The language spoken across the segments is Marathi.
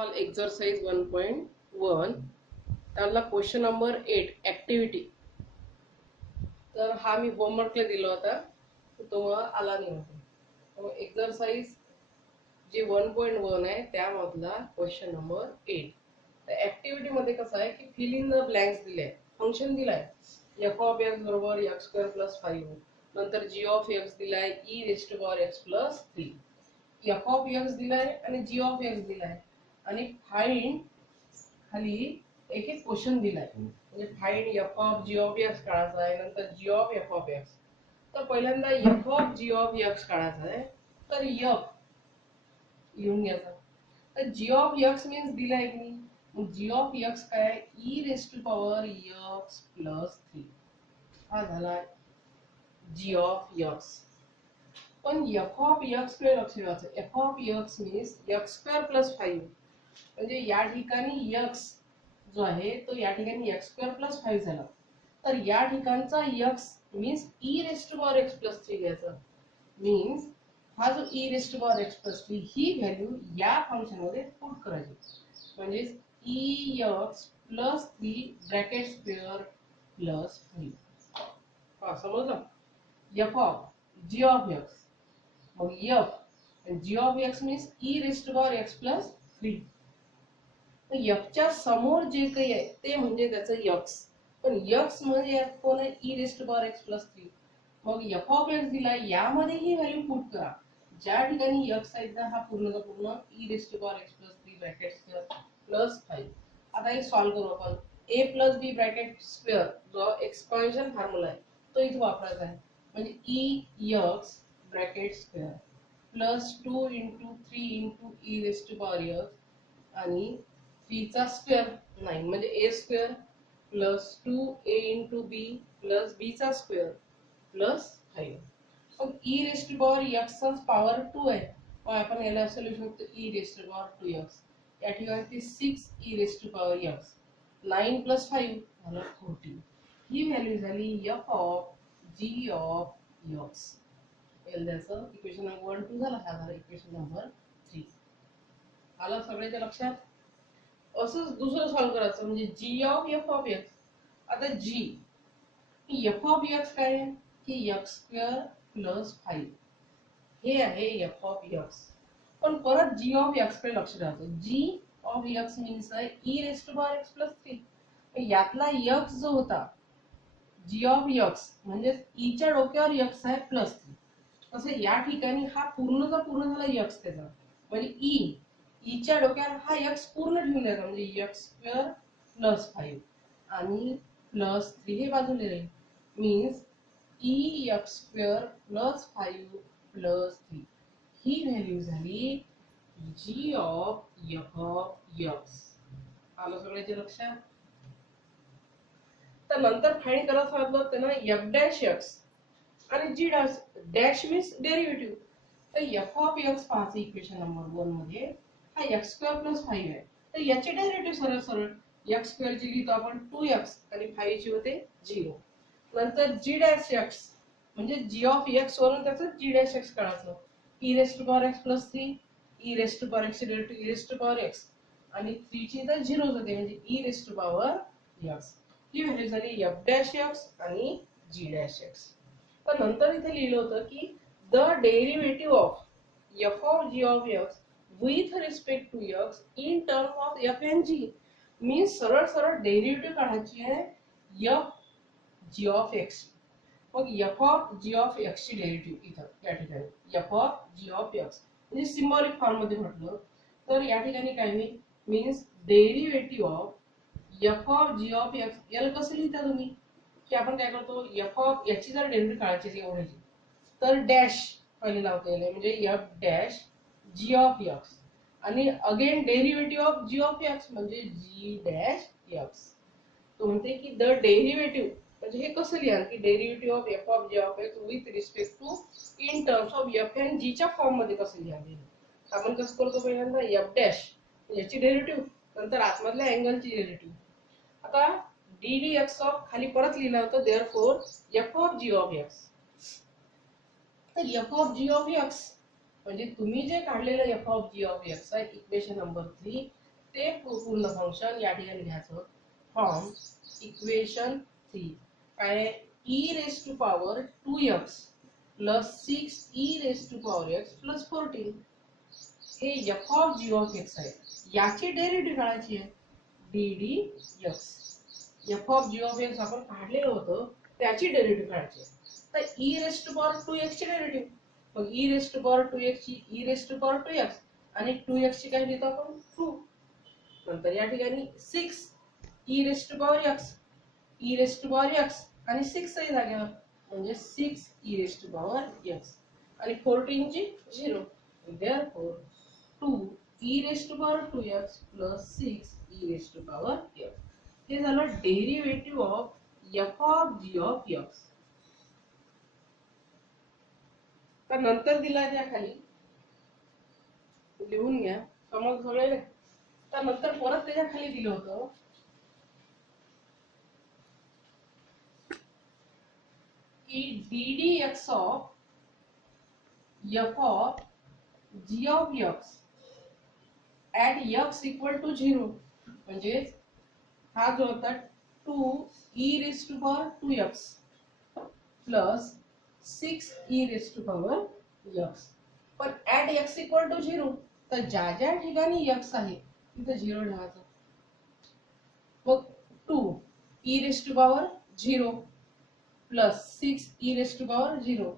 सॉल्व एक्सरसाइज 1.1 त्यातला क्वेश्चन नंबर 8 ऍक्टिव्हिटी. तर हा मी होमवर्कला दिला होता, तो आला नाही होता. एक्सरसाइज जे 1.1 आहे त्यामधला क्वेश्चन नंबर 8. तर ऍक्टिव्हिटी मध्ये कसं आहे की फिल इन द ब्लँक्स दिले आहे. फंक्शन दिलाय f ऑफ x बरोबर x² + 5. नंतर g ऑफ x दिलाय e⁻x + 3. f ऑफ x दिलाय आणि g ऑफ x दिलाय आणि फाइंड खाली एक एक क्वेश्चन दिलाय. म्हणजे find f of g of x काढायचा आहे, नंतर g of f of x. तर पहिल्यांदा f of g of x काढायचा आहे. तर f लिहून घ्यायचा. तर g ऑफ x मीन्स दिलाय की नाही, मग g ऑफ x काय e⁻x + 3 हा झाला g ऑफ x. पण f ऑफ x कडे लक्ष द्यायचं. f of x means x² + 5. म्हणजे या ठिकाणी x जो आहे तो या ठिकाणी x² + 5 झाला. तर या ठिकाणचा x मीन्स e⁻x + 3 घ्यायचा. मीन्स हा जो e⁻x + 3 ही व्हॅल्यू या फंक्शन मध्ये पुट करायची. म्हणजे ex + 3 ब्रॅकेट स्क्वेअर + 3. हा समजलं. f of g of x मग f g of x means e⁻x + 3. f च्या समोर जे काही आहे ते म्हणजे त्याचं x. पण x म्हणजे कोण आहे e⁻x + 3. मग f ऑफ x दिला, यामध्ये ही व्हॅल्यू पुट करा. ज्या ठिकाणी x आहे हा पूर्णचा पूर्ण e⁻x + 3 ब्रॅकेट स्क्वेअर + 5. आता हे सॉल्व करू आपण. a + b ब्रॅकेट स्क्वेअर जो एक्सपान्शन फॉर्म्युला आहे तो इथे वापरायचा आहे. म्हणजे ex ब्रॅकेट स्क्वेअर +2 * 3 * e⁻x आणि 3 चा स्क्वेअर 9 म्हणजे a² +2a * b b चा स्क्वेअर +5. मग e⁻x चा पॉवर 2 आहे, मग आपण याला असं लिहू शकतो e⁻²x. या ठिकाणी ती 6e⁻x 9 + 5 झालं 14. ही व्हॅल्यू झाली f of g of x. याचं इक्वेशन नंबर 1 2 झाला. हा झाला इक्वेशन नंबर 3. आला सगळ्याच्या लक्षात. असंच दुसरं सॉल्व करायचं. म्हणजे g of f of x. आता g f ऑफ x काय आहे की x² + 5 हे आहे f ऑफ x. पण परत g ऑफ x कडे लक्ष द्यायचं. g ऑफ x मीन्स आहे e⁻x + 3. यातला x जो होता g ऑफ x म्हणजे e च्या डोक्यावर x आहे +3. तसे या ठिकाणी हा पूर्णचा पूर्ण झाला x त्याचा. म्हणजे e च्या डोक्यावर हा x पूर्ण ठेवून द्यायचा. म्हणजे x² + 5 आणि +3 हे बाजूला राहील. मीन्स ex² + 5 + 3 ही व्हॅल्यू झाली g of f of x. आलं सगळ्याच्या लक्षात. तर नंतर फाइंड करायचं सांगितलं त्यांना f' आणि g डॅश मीन्स डेरिव्हेटिव्ह. तर f ऑफ x पाहायचं इक्वेशन नंबर 1 मध्ये हा x² + 5 आहे. तर याचे डेरिव्हेटिव्ह सरळ सरळ x² ची लिहितो आपण 2x आणि 5 ची होते 0. नंतर g' म्हणजे g ऑफ x वरून त्याचं g' काढायचं. e⁻x + 3 e⁻x e⁻x आणि 3 ची तर 0 होते म्हणजे e⁻x. ही व्हॅल्यू झाली f' आणि g'. तर नंतर इथे लिहिलं होतं की the derivative of f of g of x with respect to x in term of f and g. Means सरळ सरळ डेरिव्हेटिव्ह काढायची आहे f g ऑफ x. मग f of g of x ची डेरिव्हेटिव्ह इथं या ठिकाणी f of g of x म्हणजे सिम्बॉलिक फॉर्म मध्ये म्हटलं तर या ठिकाणी काय होईल. Means derivative of f of g of x. याला कसं लिहिता तुम्ही की आपण काय करतो f ऑफ याची जर डेरिव्हेटिव्ह काढायची एवढ्याची तर डॅश पहिले लावता येईल. म्हणजे f' g ऑफ x आणि again derivative of g of x म्हणजे g'(x). तो म्हणते की द डेरिव्हेटिव्ह म्हणजे हे कसं लिहाल की derivative of f of g of x with respect to in terms of f and g च्या फॉर्म मध्ये कसं लिहाल. आपण कसं करतो पहिल्यांदा f' याची डेरिव्हेटिव्ह नंतर आतमधल्या अँगलची डेरिव्हेटिव्ह. आता ddx ऑफ खाली परत लिहिलं होतं therefore f of g of x. तर f of g of x म्हणजे तुम्ही जे काढलेलं f of g of x आहे इक्वेशन नंबर 3 ते पूर्ण फंक्शन या ठिकाणी घ्यायचं फ्रॉम इक्वेशन 3 काय e raise to power 2x plus 6 e raise to power x plus 14 हे f of g of x आहे याची डेरिव्हेटिव्ह काढायची आहे ddx f of g of x आपण काढलेलं होतं त्याची डेरिव्हेटिव्ह काढायची तर e raise to power 2x ची डेरिव्हेटिव्ह मग e raise to power 2x ची e raise to power 2x आणि 2x ची काय लिहितो आपण 2 नंतर या ठिकाणी 6 e raise to power x e raise to power x आणि 6 च्या जागेवर म्हणजे 6 e raise to power x आणि 14 ची 0 therefore 2 e raise to power 2x plus 6 e raise to power x हे झालं derivative of f of g of x तर नंतर दिलाय त्या खाली लिहून घ्या समज सगळे तर नंतर परत त्याच्या खाली दिलं होतं की ddx of f of g of x at x equal to 0 म्हणजे हा जो होता 2 e raised to power 2x plus 6 e raised to power x पण at x equal to 0 तर ज्या ज्या ठिकाणी x आहे तिथे 0 ठेवायचं मग 2 e raised to power 0 plus 6 e raised to power 0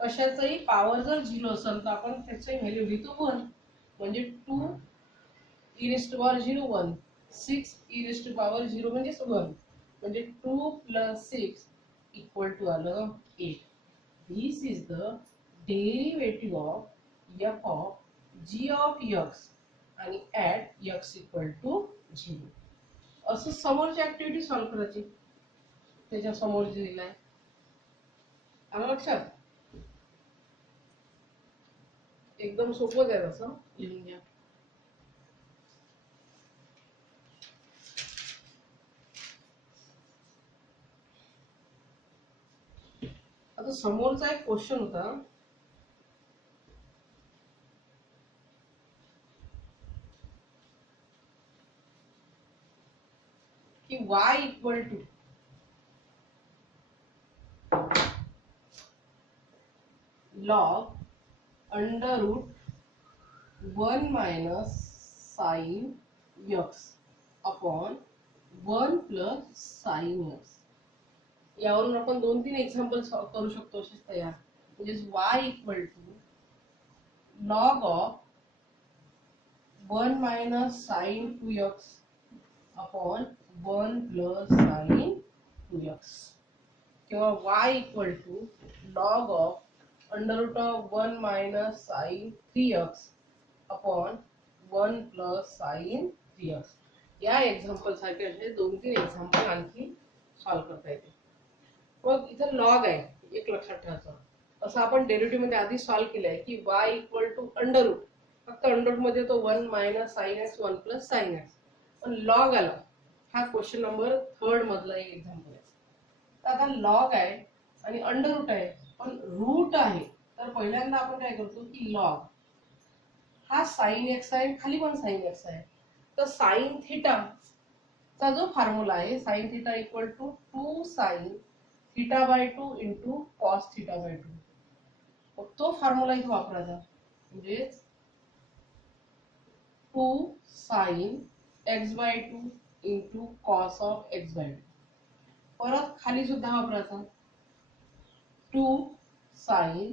कशाचाही पॉवर जर 0 असेल तर आपण त्याची व्हॅल्यू लिहितो 1 म्हणजे 2 e raised to power 0 1 6 e raised to power 0 म्हणजे 1 म्हणजे 2 plus 6 equal to आलं 8 this is the derivative of f of g of x आणि at x equal to 0 असं समोरची ऍक्टिव्हिटी सॉल्व्ह करायची त्याच्या समोर जे दिलाय आलं लक्षात एकदम सोपं आहे तसं लिहून घ्या आता समोरचा एक क्वेश्चन होता की y equal to log under root 1 minus sine x upon 1 plus sine x यावरून आपण 2-3 एक्झाम्पल करू शकतो असेच तयार म्हणजे y equal to log of 1 minus sine 2x upon 1 plus sine 2x किंवा y equal to log of under root of 1 minus sine 3x upon 1 plus sine 3x या एक्झाम्पल सारखे असे 2-3 एक्झाम्पल आणखी सॉल्व्ह करता येते मग इथं लॉग आहे एक लक्षात ठेवायचं असं आपण डेरिव्हेटिव्ह मध्ये आधी सॉल्व्ह केलंय की y equal to under root फक्त अंडर रूट मध्ये तो 1 minus sine x 1 plus sine x पण लॉग आला हा क्वेश्चन नंबर 3 मधला एक एक्झाम्पल आहे तर आता लॉग आहे आणि अंडर रूट आहे पण रूट आहे तर पहिल्यांदा आपण काय करतो की लॉग हा साइन x आहे खाली पण साइन x आहे तर साइन थीटा चा जो फॉर्म्युला आहे sine theta equal to 2 sine theta by 2 into cos theta by 2 तो फॉर्म्युला इथे वापरायचा म्हणजे 2 sine x by 2 into cos of x by 2 परत खाली सुद्धा वापरायचा 2 sine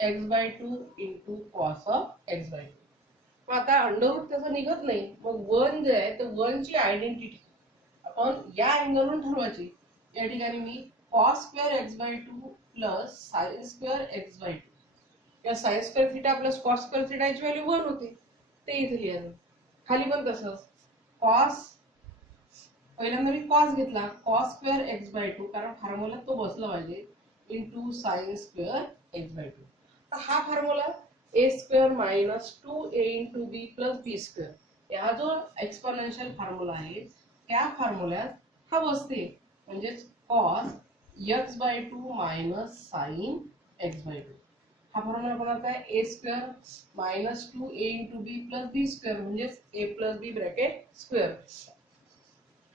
x by 2 into cos of x by 2 मग आता अंडर रूट त्याचं निघत नाही मग 1 जे आहे तर 1 ची आयडेंटिटी आपण या अँगलवरून ठरवायची या ठिकाणी मी cos square x by 2 plus sin square x by 2 या sin square theta plus cos square theta ची व्हॅल्यू 1 होती ते इथे लिहायचं खाली पण तसंच cos पहिल्यांदा मी cos घेतला cos स्क्वेअर x बाय 2 कारण फॉर्म्युला तो बसला पाहिजे into sin square x by 2 तर हा formula a square minus 2a into b plus b square हा जो एक्सपोनेन्शियल फॉर्म्युला आहे त्या फॉर्म्युल्यात हा बसते म्हणजे cos x by 2 minus sin x by 2 हा फॉर्म्युला कोणाचा आहे, A square minus 2a into B plus B square म्हणजेच A plus B bracket square.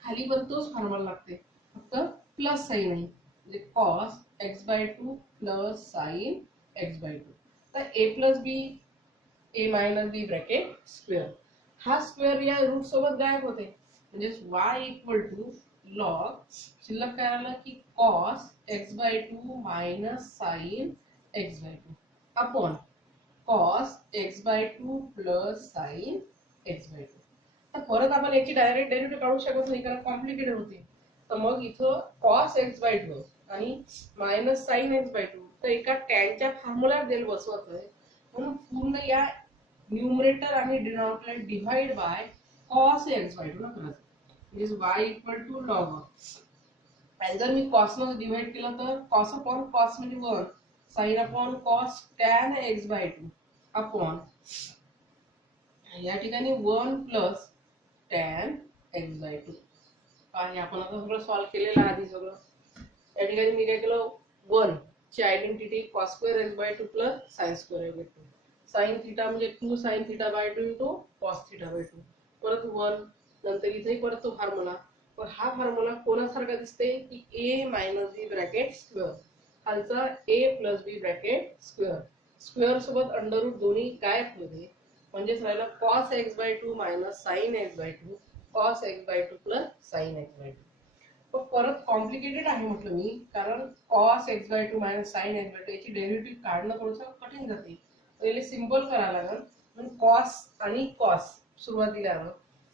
खाली पण तोच फॉर्म्युला लागते, फक्त प्लस साइन आहे म्हणजे cos x by 2 plus sine x by 2. तर A plus B A minus B bracket square, हा स्क्वेअर या रूट सोबत गायब होते म्हणजेच y इक्वल टू लॉग शिल्लक काय आलं की cos x by 2 minus sine x by 2 upon cos x by 2 plus sine x by 2. तर परत आपण याची डायरेक्ट डेरिव्हेटिव्ह काढू शकत नाही कारण कॉम्प्लिकेटेड होते. तर मग इथं कॉस एक्स बाय 2 आणि मायनस साइन एक्स बाय 2 तर एका टॅनच्या फॉर्म्युल्यात देल बसवायचं आहे म्हणून पूर्ण या न्यूमरेटर आणि denominator divide by cos x by 2 ना करायचं म्हणजे y इक्वल टू लॉग. आणि जर मी cos ने डिवाइड केलं तर cos अपॉन cos म्हणजे 1 sin upon cos tan x by 2 upon या ठिकाणी 1 प्लस tan x by 2. आणि आपण आता सगळं सॉल्व केलेलं आहे आधी सगळं. या ठिकाणी मी काय केलं 1 ची identity cos square x by 2 plus sin square x by 2. sin theta म्हणजे 2 sin theta by 2 into cos theta by 2 परत 1 नंतर इथेही परत तो फॉर्म्युला. पण हा फॉर्म्युला कोणासारखा दिसते की a minus b bracket square खालचा a plus b bracket square square सोबत अंडर रूट दोन्ही गायब होते म्हणजेच राहिला cos x by 2 minus sin x by 2 cos x by 2 plus sin x by 2. तो परत कॉम्प्लिकेटेड आहे म्हटलं मी कारण cos x by 2 minus sin x by 2 याची डेरिव्हेटिव्ह काढणं थोडंसं कठीण जाते. पहिले सिंपल करायला लागेल म्हणून cos आणि cos सुरुवातीला आलं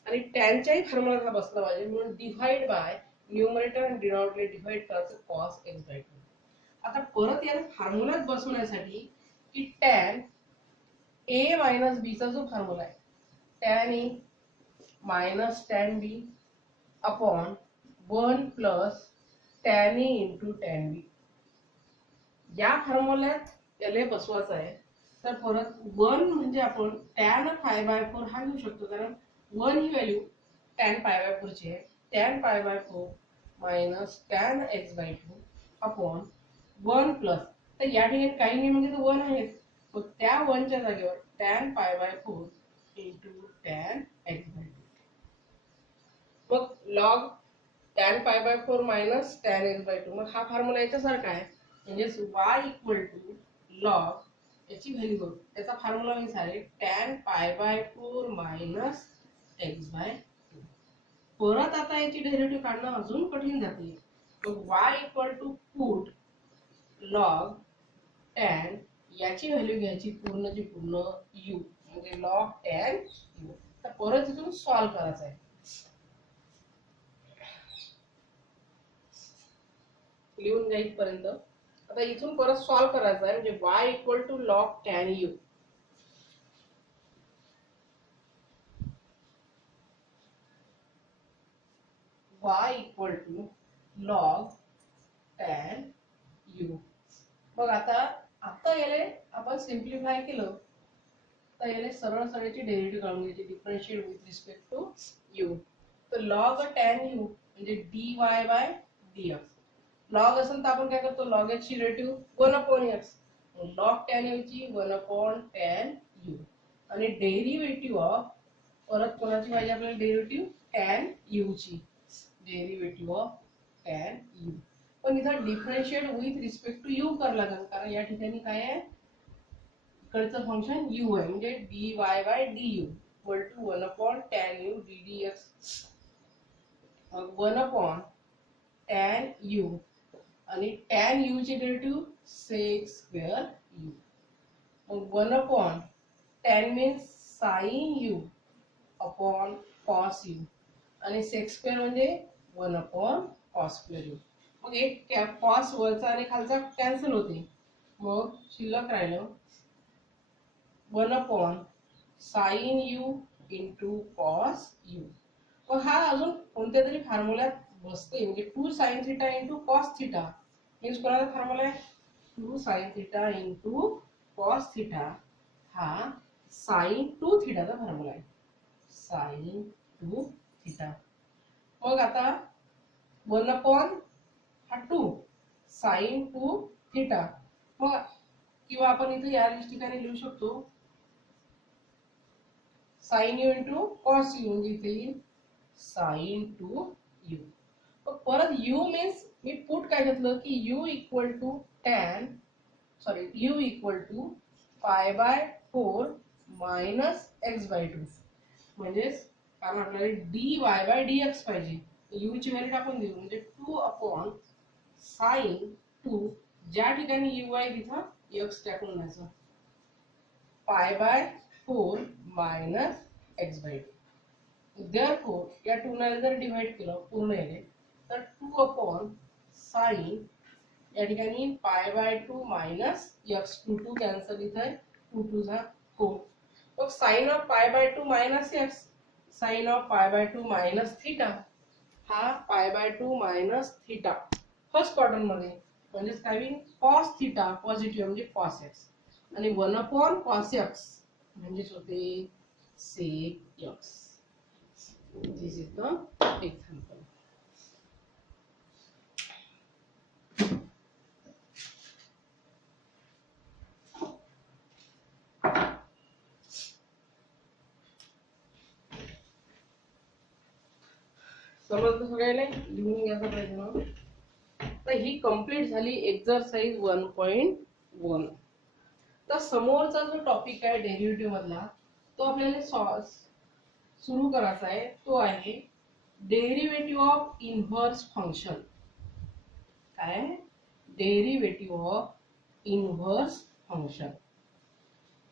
आणि टॅनच्याही फॉर्म्युला बसला पाहिजे म्हणून डिवाइड बाय न्यूमरेटर आणि डिनॉमिनेटर डिवाइड करायचं cos x बाय 2. आता परत याला फॉर्म्युलात बसवण्यासाठी की टॅन a मायनस b चा जो फॉर्म्युला आहे tan a minus tan b upon 1 plus tan a into tan b या फॉर्म्युल्यात याला बसवायचं आहे. तर परत 1 म्हणजे आपण tan पाय बाय 4 हा घेऊ शकतो कारण 1 ही व्हॅल्यू tan पाय बाय 4 ची आहे tan pi by 4 minus tan x by 2 upon 1 plus तर या ठिकाणी काही नाही म्हणजे तो 1 आहे मग त्या 1 च्या जागेवर tan pi by 4 into tan x by 2 मग log tan pi by 4 minus tan x by 2 मग हा फॉर्म्युला याच्यासारखा आहे म्हणजेच y इक्वल टू लॉग याची व्हॅल्यू बघ त्याचा फॉर्म्युला मी सांगेल tan pi by 4 minus x by 2. परत आता याची डेरिव्हेटिव्ह काढणं अजून कठीण जाते मग y equal to put log tan याची व्हॅल्यू घ्यायची पूर्णची पूर्ण u म्हणजे लॉग tan u. तर परत इथून सॉल्व करायचं आहे लिहून घ्या इथपर्यंत. आता इथून परत सॉल्व करायचं आहे म्हणजे y equal to log tan u y equal to log tan u. मग आता याले आपण सिंप्लिफाय केलं तर याले सरळ सरळची डेरिव्हेटिव्ह काढून घ्यायची differentiate with respect to u. तर लॉग tan u म्हणजे dy बाय dx लॉग असेल तर आपण काय करतो लॉग ची derivative 1 upon x log tan u ची 1 अपॉन tan u आणि डेरिव्हेटिव्ह ऑफ परत कोणाची पाहिजे आपल्याला डेरिव्हेटिव्ह tan u ची डेरिव्हेटिव्ह ऑफ tan u. पण इथं differentiate with respect to u करावं लागेल कारण या ठिकाणी काय आहे इकडचं फंक्शन u आहे म्हणजे dy by du equal to 1 upon tan u ddx मग 1 अपॉन tan u आणि tan u ची डेरिव्हेटिव्ह sec स्क्वेअर u मग 1 upon tan means sin u upon cos u आणि sec स्क्वेअर म्हणजे 1 अपॉन cos स्क्वेअर u. मग एक cos वरचा आणि खालचा कॅन्सल होते मग शिल्लक राहिलं 1 upon sin u into cos u. मग हा अजून कोणत्या तरी फॉर्म्युल्यात बसते म्हणजे 2 sin theta into cos theta means कोणाचा फॉर्म्युला आहे 2 sin theta into cos theta हा sin 2 थीटाचा फॉर्म्युला आहे sin 2 थीटा. मग आता 1 अपॉन हा 2 sin 2 थीटा मग किंवा आपण इथे या ठिकाणी लिहू शकतो sine u into cos u, म्हणजे इथे येईल साइन टू यू. परत यू मीन्स मी पुट काय घेतलं की u equal to tan u equal to pi by 4 minus x by 2, म्हणजेच कारण आपल्याला dy बाय dx पाहिजे, यू ची व्हॅल्यू टाकून देऊ, म्हणजे 2 अपॉन साइन 2, ज्या ठिकाणी यू आहे तिथं x टाकून द्यायचं, pi by 4 minus x by 2. Therefore या 2 ने जर डिवाइड केलं पूर्ण येईल तर 2 अपॉन साइन या ठिकाणी पाय बाय 2 मायनस एक्स, 2 2 कॅन्सल, इथे 2 2 जा 4. मग sine of pi by 2 minus x, sine of pi by 2 minus theta, हा pi by 2 minus theta first quadrant मध्ये, म्हणजेच काय होईल कॉस थीटा पॉझिटिव्ह म्हणजे कॉस एक्स, आणि 1 अपॉन कॉस एक्स म्हणजेच होते sec x. This is the example. समजलं सगळ्याला, लिहून घ्यायला पाहिजे ना. तर ही कंप्लीट झाली एक्सरसाइज 1.1. तर समोरचा जो टॉपिक आहे डेरिव्हेटिव्ह मधला तो आपल्याला सुरू करायचा आहे, तो आहे डेरिव्हेटिव्ह ऑफ इनव्हर्स फंक्शन. काय डेरिव्हेटिव्ह ऑफ इनव्हर्स फंक्शन.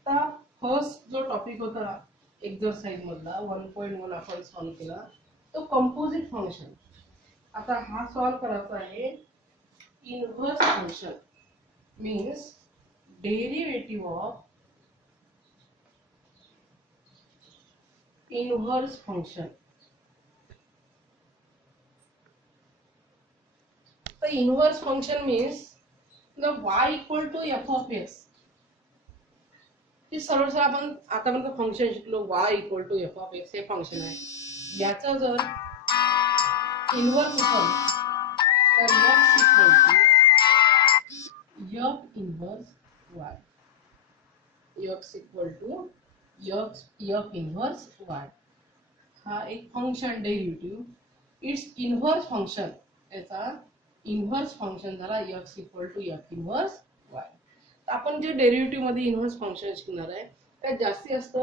तर फर्स्ट जो टॉपिक होता एक्सरसाइज मधला 1.1 आपण सॉल्व केला, तो कंपोजिट फंक्शन. आता हा सॉल्व करायचा आहे inverse function, means derivative of inverse function. तर inverse function means the y equal to F of x. ती सरळ सरळ आपण आतापर्यंत फंक्शन शिकलो, y equal to F of x हे फंक्शन आहे. याचा जर इनव्हर्स असेल तर x equal to f inverse y, x equal to f inverse y. हा एक function derivative, it's inverse function, याचा इनव्हर्स फंक्शन झाला x equal to f inverse y. आपण जे डेरिव्हेटिव्ह मध्ये इनव्हर्स फंक्शन शिकणार आहे त्यात जास्तीत जास्त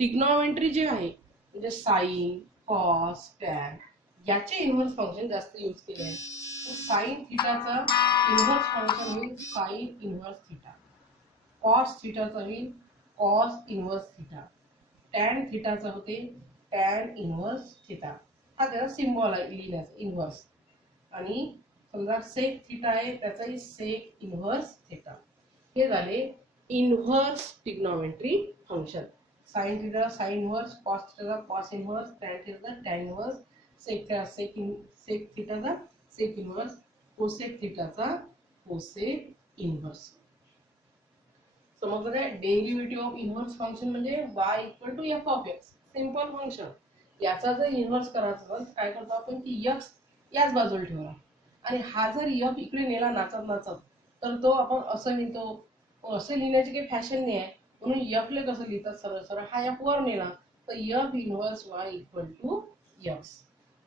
ट्रिग्नोमेट्री जे आहे, म्हणजे साइन कॉस टॅन, याचे इनव्हर्स फंक्शन जास्त यूज केले आहे. साइन थीटाचा इनव्हर्स फंक्शन होईल साइन इनव्हर्स थीटा, कॉस थीटाचा होईल कॉस इनव्हर्स थीटा, टॅन थीटाचा होते टॅन इनव्हर्स थीटा. हा त्याचा सिम्बॉल आहे लिहिण्याचा इनव्हर्स. आणि समजा सेक थीटा आहे त्याचाही सेक इनव्हर्स थीटा. हे झाले inverse trigonometry function. Sine theta sine inverse, cos theta cos inverse, tan theta tan inverse, sec थीटाचा सेक इनव्हर्स, कोसेक थीटाचा कोसेक इनव्हर्स. समजलं काय? डेरिव्हेटिव्ह ऑफ इनव्हर्स फंक्शन म्हणजे y equal to F of x, simple function. याचा जर इनव्हर्स करायचा असेल काय करतो आपण की x याच बाजूला ठेवला, आणि हा जर f इकडे नेला नाचत नाचत तर तो आपण असं लिहितो. असं लिहिण्याची काही फॅशन नाही आहे, म्हणून f ला कसं लिहितात सरळ सरळ, हा f वर नेला तर f inverse y equal to x.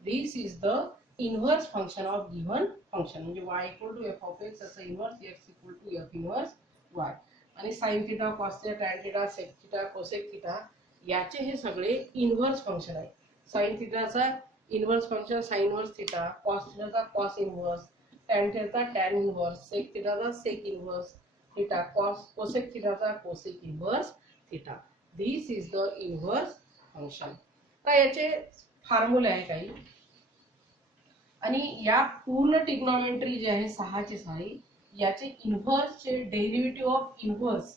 This is the inverse function of given function, म्हणजे y equal to F of X, त्याचा inverse x equal to f inverse y. आणि sine theta cos theta tan theta sec theta cosec theta याचे हे सगळे इनव्हर्स फंक्शन आहे. साइन थीटाचा inverse function sine inverse theta, cos थीटाचा कॉस इनव्हर्स, टॅन थीटाचा टॅन इनव्हर्स, सेक थीटाचा सेक इनव्हर्स थीटा, कोसेक थीटाचा cosec inverse theta. This is the inverse function. तर याचे फॉर्म्युले आहे काही, आणि या पूर्ण ट्रिग्नोमेट्री जे आहे 6 चे 6 याचे इनव्हर्सचे डेरिव्हेटिव्ह ऑफ इनव्हर्स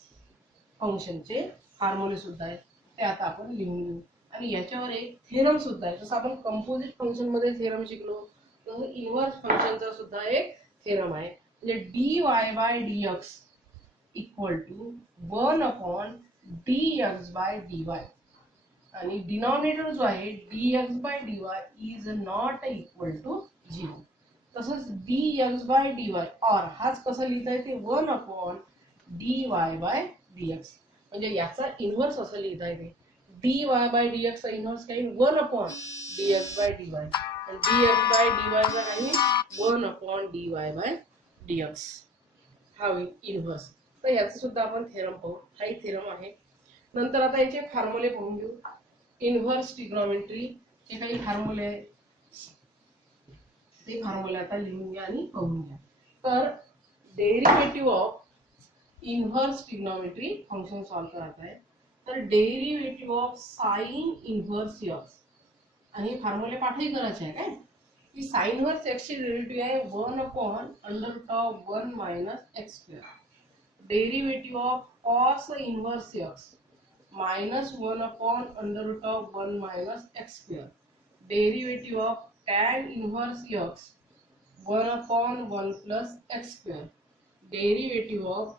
फंक्शनचे फॉर्म्युले सुद्धा आहेत, ते आता आपण लिहून घेऊ. आणि याच्यावर एक थेरम सुद्धा आहे, जसं आपण कंपोजिट फंक्शन मध्ये थेरम शिकलो तसं इनव्हर्स फंक्शनचा सुद्धा एक थेरम आहे. म्हणजे dy by dx equal to 1 upon dx by dy, आणि डिनॉमिनेटर जो आहे dx by dy is not equal to 0. तसंच dx बाय dy और हाच कसं लिहिता येते 1 अपॉन dy बाय dx. म्हणजे याचा इन्व्हर्स असं लिहिता येते. dy बाय dx चा इन्व्हर्स काही 1 अपॉन dx बाय dy आणि dx बाय dy चा काही 1 अपॉन dy बाय dx. हा होईल इन्व्हर्स. तर याचा सुद्धा आपण थेरम पाहू. हाही थेरम आहे. नंतर आता याचे फॉर्म्युले पाहून घेऊ. इन्व्हर्स ट्रिग्नोमेट्री हे काही फॉर्म्युले आहे, ते फॉर्म्युला आता लिहून घ्या आणि पाहून घ्या. तर derivative of inverse trigonometry function solve करायचं आहे. तर derivative of sine inverse x आणि फॉर्म्युले पाठही करायचे आहे काय की साइन इन्व्हर्स एक्स ची डेरिव्हेटिव्ह आहे 1 upon under root of 1 minus x square. Derivative of cos inverse x minus 1 upon under root of 1 minus x square. Derivative of tan inverse x 1 upon 1 plus x square. Derivative of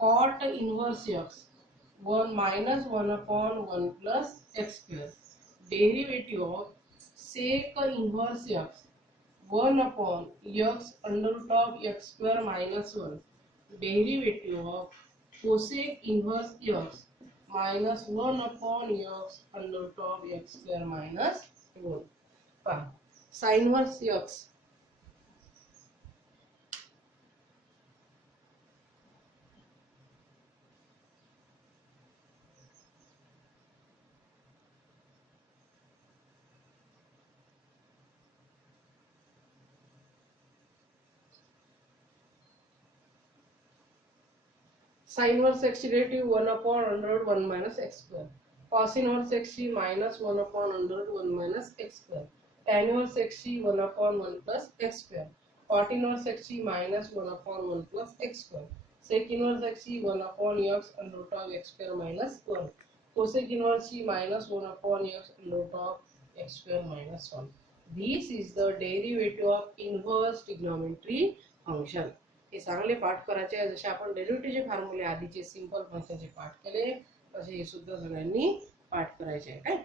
cot inverse x 1 minus 1 upon 1 plus x square. Derivative of sec inverse x 1 upon x under root of x square minus 1. Derivative of cosec inverse x minus 1 upon x under root of x square minus 1. पहा sin inverse x sin inverse x derivative 1 upon under root 1 minus x square. Cos inverse x minus 1 upon under root 1 minus x square. Tan inverse x 1 upon 1 plus x square. Cot inverse x minus 1 upon 1 plus x square. Sec inverse x 1 upon x under root of x square minus 1. Cosec inverse minus 1 upon x under root of x square minus 1. This is the derivative of inverse trigonometry function. हे चांगले पाठ करायचे आहे. जसे आपण डेरिव्हेटिव्हचे फॉर्म्युले आधीचे सिंपल फंक्शनचे पाठ केले तसे हे सुद्धा सगळ्यांनी पाठ करायचे आहे काय.